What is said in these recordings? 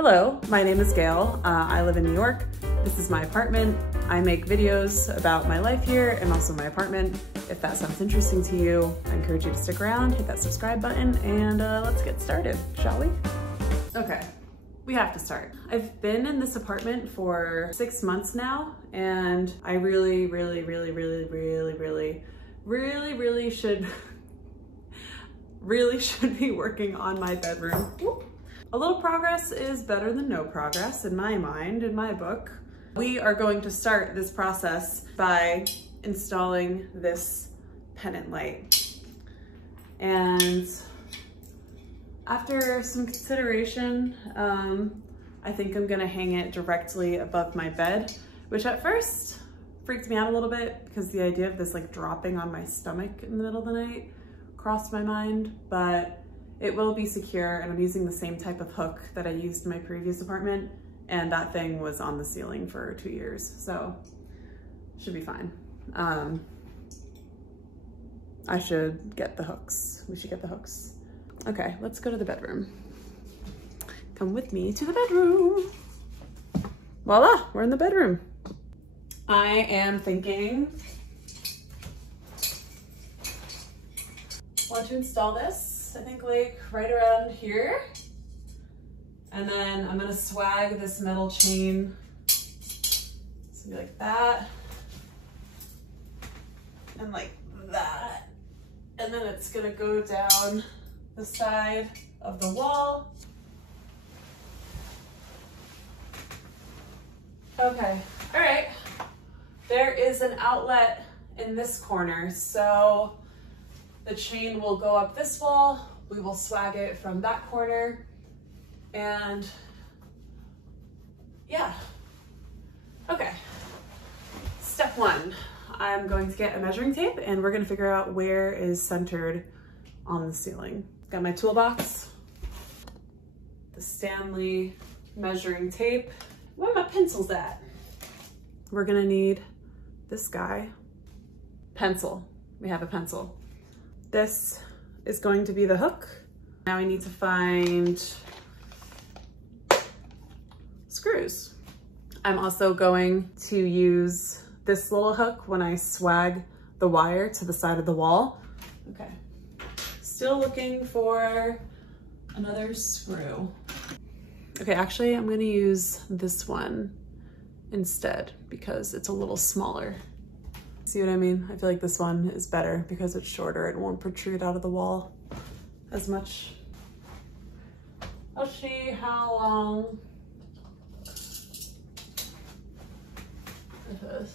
Hello, my name is Gail. I live in New York. This is my apartment. I make videos about my life here and also my apartment. If that sounds interesting to you, I encourage you to stick around, hit that subscribe button, and let's get started, shall we? Okay, we have to start. I've been in this apartment for 6 months now, and I really should be working on my bedroom. A little progress is better than no progress in my mind, in my book. We are going to start this process by installing this pendant light. And after some consideration, I think I'm gonna hang it directly above my bed, which at first freaked me out a little bit because the idea of this like dropping on my stomach in the middle of the night crossed my mind, but it will be secure, and I'm using the same type of hook that I used in my previous apartment, and that thing was on the ceiling for 2 years, so should be fine. I should get the hooks. We should get the hooks. Okay, let's go to the bedroom. Come with me to the bedroom. Voila, we're in the bedroom. I am thinking, want to install this, I think like right around here. And then I'm gonna swag this metal chain. It's gonna be like that. And like that. And then it's gonna go down the side of the wall. Okay, all right. There is an outlet in this corner, so the chain will go up this wall. We will swag it from that corner. And yeah, okay. Step one, I'm going to get a measuring tape and we're gonna figure out where is centered on the ceiling. Got my toolbox, the Stanley measuring tape. Where are my pencils at? We're gonna need this guy. Pencil, we have a pencil. This is going to be the hook. Now we need to find screws. I'm also going to use this little hook when I swag the wire to the side of the wall. Okay, still looking for another screw. Okay, actually I'm gonna use this one instead because it's a little smaller. See what I mean? I feel like this one is better because it's shorter. It won't protrude out of the wall as much. I'll see how long it is.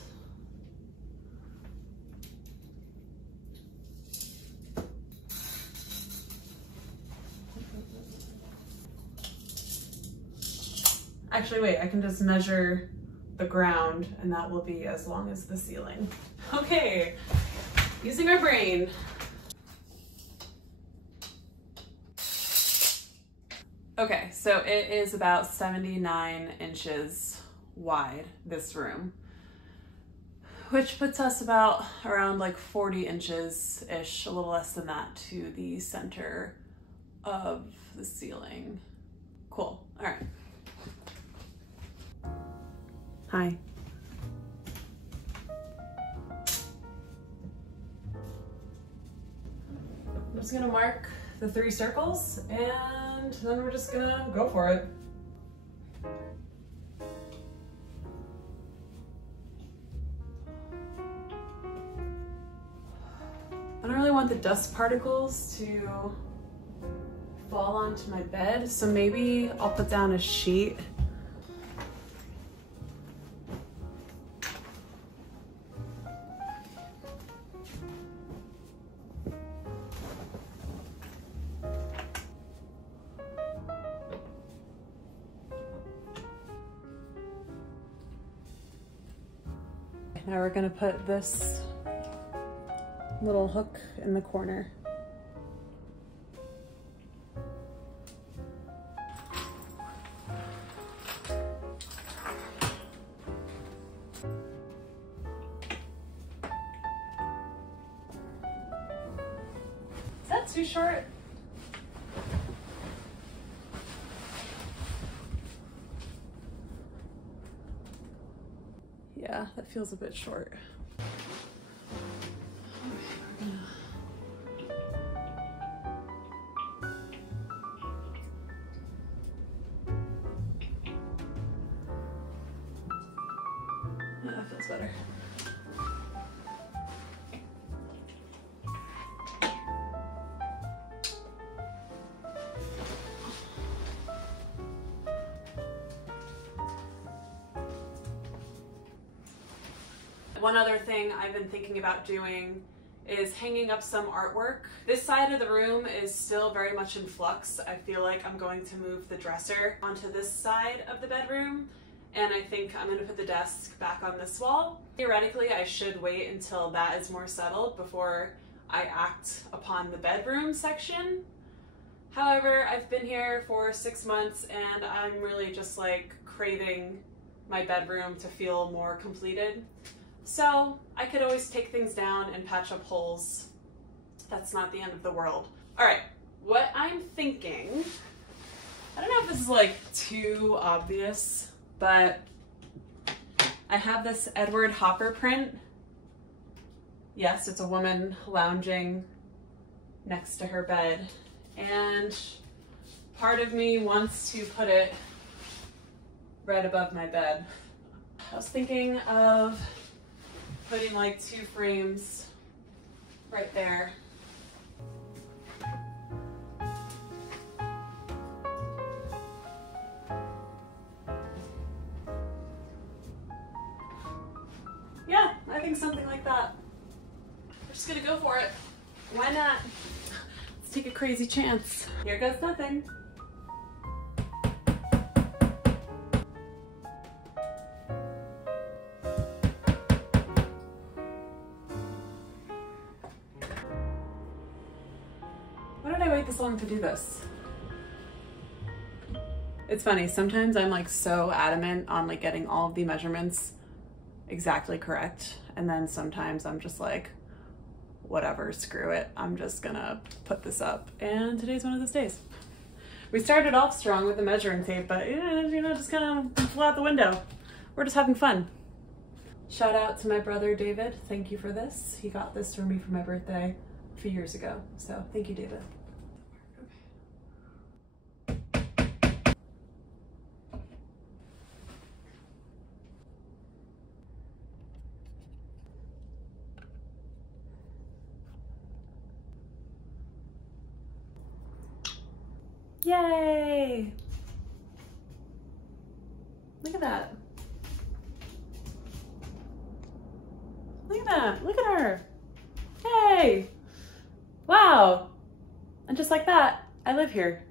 Actually, wait, I can just measure the ground and that will be as long as the ceiling. Okay, using our brain. Okay, so it is about 79 inches wide, this room, which puts us about around like 40 inches-ish, a little less than that, to the center of the ceiling. Cool, all right. Hi. I'm just gonna mark the 3 circles and then we're just gonna go for it. I don't really want the dust particles to fall onto my bed, so maybe I'll put down a sheet. Now we're gonna put this little hook in the corner. Is that too short? Yeah, that feels a bit short. Yeah, that feels better. One other thing I've been thinking about doing is hanging up some artwork. This side of the room is still very much in flux. I feel like I'm going to move the dresser onto this side of the bedroom, and I think I'm gonna put the desk back on this wall. Theoretically, I should wait until that is more settled before I act upon the bedroom section. However, I've been here for 6 months and I'm really just like craving my bedroom to feel more completed. So I could always take things down and patch up holes. That's not the end of the world. All right, what I'm thinking, I don't know if this is like too obvious, but I have this Edward Hopper print. Yes, it's a woman lounging next to her bed. And part of me wants to put it right above my bed. I was thinking of putting like 2 frames right there. Yeah, I think something like that. We're just gonna go for it. Why not? Let's take a crazy chance. Here goes nothing. Why did I wait this long to do this? It's funny, sometimes I'm like so adamant on like getting all of the measurements exactly correct, and then sometimes I'm just like, whatever, screw it, I'm just gonna put this up. And today's one of those days. We started off strong with the measuring tape, but you know, just kind of flew out the window. We're just having fun. Shout out to my brother David. Thank you for this. He got this for me for my birthday a few years ago. So thank you, David. Yay! Look at that. Look at that. Look at her. Hey! Wow! And just like that, I live here.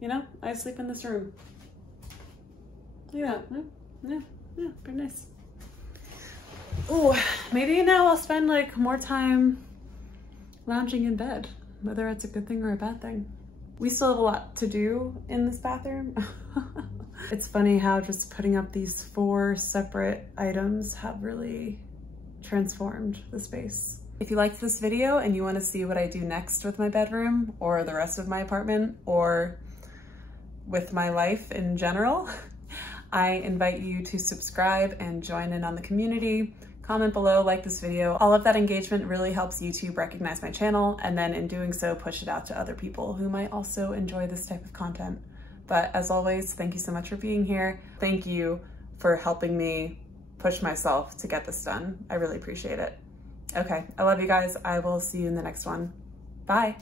You know, I sleep in this room. Look at that. Yeah, pretty nice. Ooh, maybe now I'll spend like more time lounging in bed, whether it's a good thing or a bad thing. We still have a lot to do in this bathroom. It's funny how just putting up these 4 separate items have really transformed the space. If you liked this video and you want to see what I do next with my bedroom or the rest of my apartment or with my life in general, I invite you to subscribe and join in on the community. Comment below, like this video. All of that engagement really helps YouTube recognize my channel, and then in doing so, push it out to other people who might also enjoy this type of content. But as always, thank you so much for being here. Thank you for helping me push myself to get this done. I really appreciate it. Okay, I love you guys. I will see you in the next one. Bye.